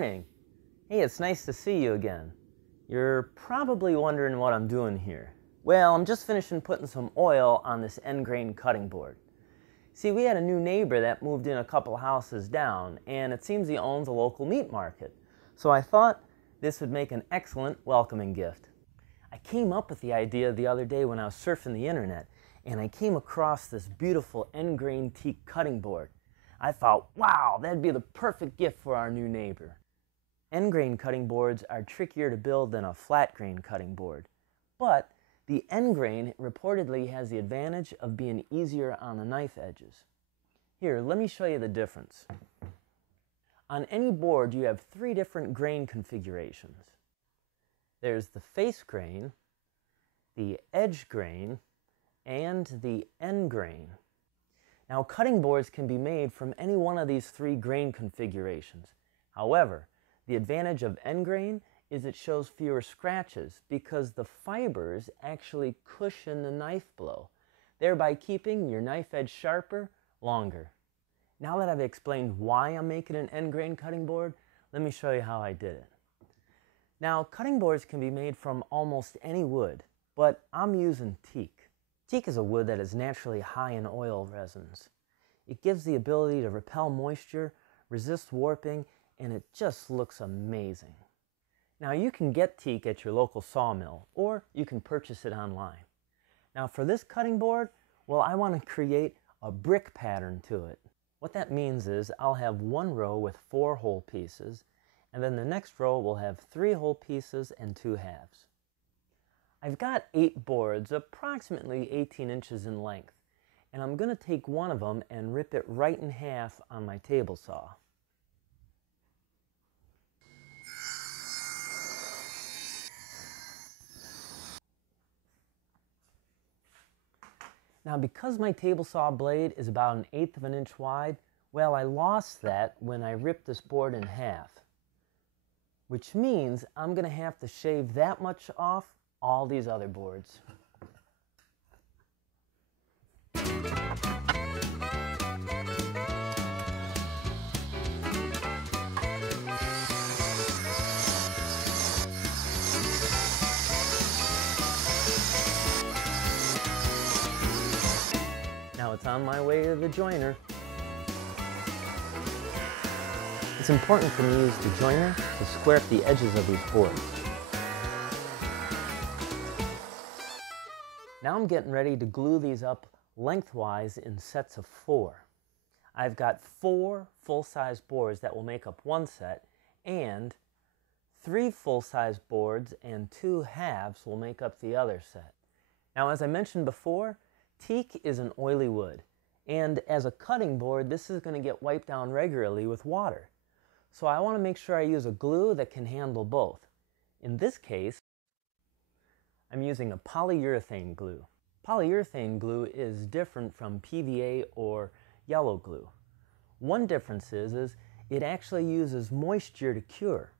morning. Hey, it's nice to see you again. You're probably wondering what I'm doing here. Well, I'm just finishing putting some oil on this end grain cutting board. See, we had a new neighbor that moved in a couple houses down, and it seems he owns a local meat market. So I thought this would make an excellent welcoming gift. I came up with the idea the other day when I was surfing the internet, and I came across this beautiful end grain teak cutting board. I thought, wow, that'd be the perfect gift for our new neighbor. End grain cutting boards are trickier to build than a flat grain cutting board, but the end grain reportedly has the advantage of being easier on the knife edges. Here, let me show you the difference. On any board, you have 3 different grain configurations. There's the face grain, the edge grain, and the end grain. Now, cutting boards can be made from any one of these 3 grain configurations. However, the advantage of end grain is it shows fewer scratches because the fibers actually cushion the knife blow, thereby keeping your knife edge sharper longer. Now that I've explained why I'm making an end grain cutting board, let me show you how I did it. Now, cutting boards can be made from almost any wood, but I'm using teak. Teak is a wood that is naturally high in oil resins. It gives the ability to repel moisture, resist warping, and it just looks amazing. Now, you can get teak at your local sawmill, or you can purchase it online. Now, for this cutting board, well, I want to create a brick pattern to it. What that means is I'll have one row with 4 whole pieces, and then the next row will have 3 whole pieces and 2 halves. I've got 8 boards, approximately 18 inches in length, and I'm going to take one of them and rip it right in half on my table saw. Now, because my table saw blade is about 1/8 of an inch wide, well, I lost that when I ripped this board in half, which means I'm going to have to shave that much off all these other boards. Now it's on my way to the joiner. It's important for me to use the joiner to square up the edges of these boards. Now I'm getting ready to glue these up lengthwise in sets of 4. I've got 4 full-size boards that will make up one set, and 3 full-size boards and 2 halves will make up the other set. Now, as I mentioned before, teak is an oily wood, and as a cutting board, this is going to get wiped down regularly with water. So I want to make sure I use a glue that can handle both. In this case, I'm using a polyurethane glue. Polyurethane glue is different from PVA or yellow glue. One difference is it actually uses moisture to cure.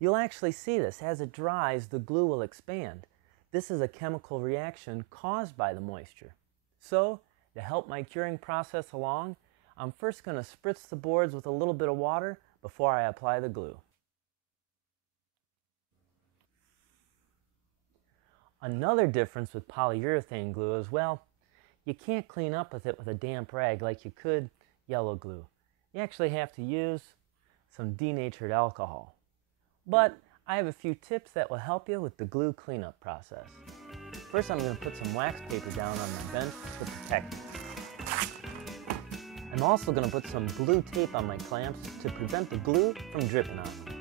You'll actually see this. As it dries, the glue will expand. This is a chemical reaction caused by the moisture. So, to help my curing process along, I'm first going to spritz the boards with a little bit of water before I apply the glue. Another difference with polyurethane glue is, well, you can't clean up with it with a damp rag like you could yellow glue. You actually have to use some denatured alcohol. But I have a few tips that will help you with the glue cleanup process. First, I'm going to put some wax paper down on my bench to protect it. I'm also going to put some glue tape on my clamps to prevent the glue from dripping on them.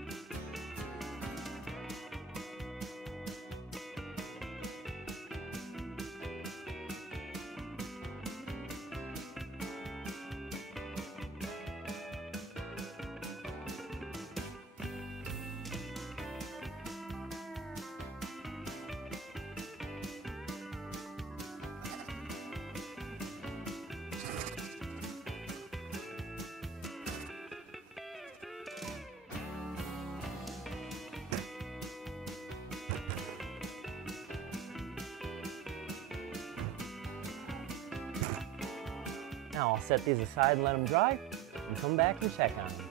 Now I'll set these aside and let them dry, and come back and check on them.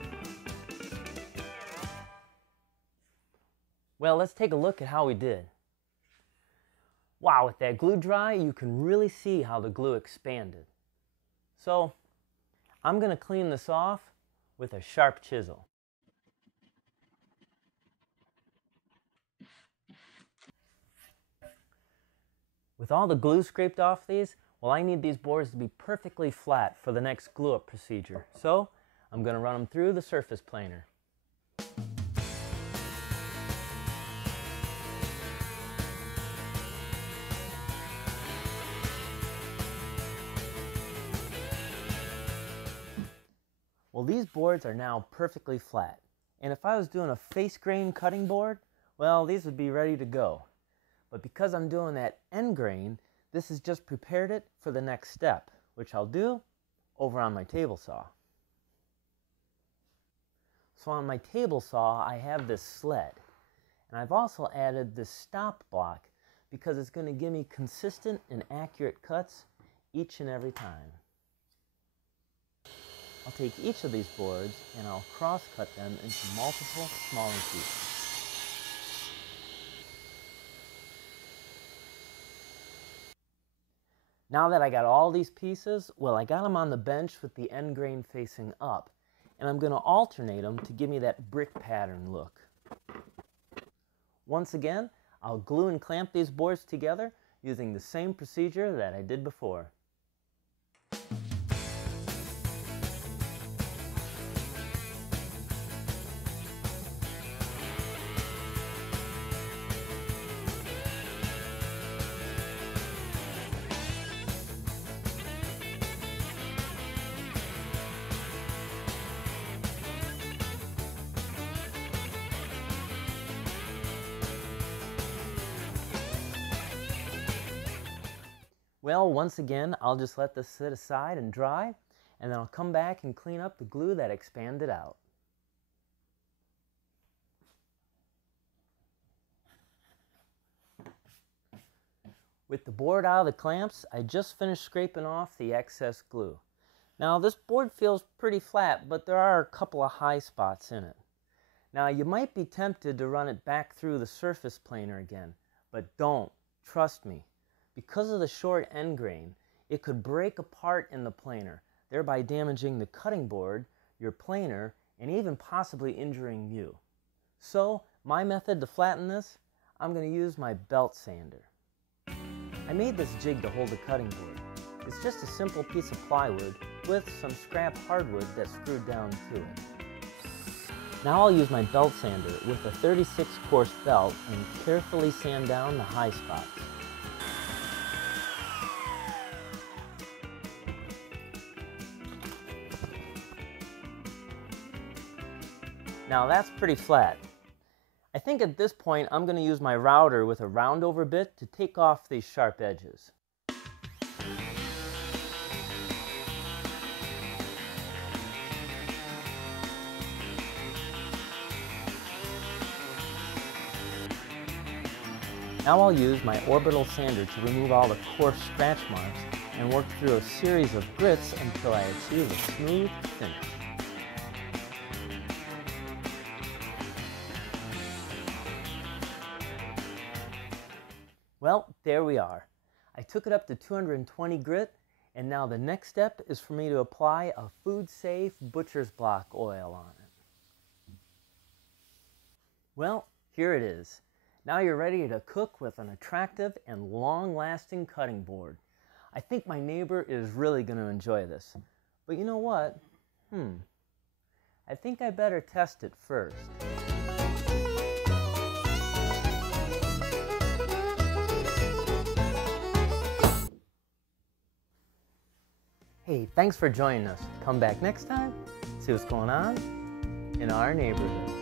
Well, let's take a look at how we did. Wow, with that glue dry, you can really see how the glue expanded. So, I'm going to clean this off with a sharp chisel. With all the glue scraped off these, well, I need these boards to be perfectly flat for the next glue up procedure. So, I'm going to run them through the surface planer. Well, these boards are now perfectly flat. And if I was doing a face grain cutting board, well, these would be ready to go. But because I'm doing that end grain, this has just prepared it for the next step, which I'll do over on my table saw. So on my table saw, I have this sled. And I've also added this stop block because it's going to give me consistent and accurate cuts each and every time. I'll take each of these boards and I'll cross-cut them into multiple smaller pieces. Now that I got all these pieces, well, I got them on the bench with the end grain facing up, and I'm going to alternate them to give me that brick pattern look. Once again, I'll glue and clamp these boards together using the same procedure that I did before. Well, once again, I'll just let this sit aside and dry, and then I'll come back and clean up the glue that expanded out. With the board out of the clamps, I just finished scraping off the excess glue. Now, this board feels pretty flat, but there are a couple of high spots in it. Now, you might be tempted to run it back through the surface planer again, but don't. Trust me. Because of the short end grain, it could break apart in the planer, thereby damaging the cutting board, your planer, and even possibly injuring you. So, my method to flatten this, I'm going to use my belt sander. I made this jig to hold the cutting board. It's just a simple piece of plywood with some scrap hardwood that's screwed down to it. Now I'll use my belt sander with a 36 course belt and carefully sand down the high spots. Now that's pretty flat. I think at this point I'm going to use my router with a roundover bit to take off these sharp edges. Now I'll use my orbital sander to remove all the coarse scratch marks and work through a series of grits until I achieve a smooth finish. Well, there we are. I took it up to 220 grit, and now the next step is for me to apply a food-safe butcher's block oil on it. Well, here it is. Now you're ready to cook with an attractive and long-lasting cutting board. I think my neighbor is really going to enjoy this. But you know what? I think I better test it first. Hey, thanks for joining us. Come back next time, see what's going on in our neighborhood.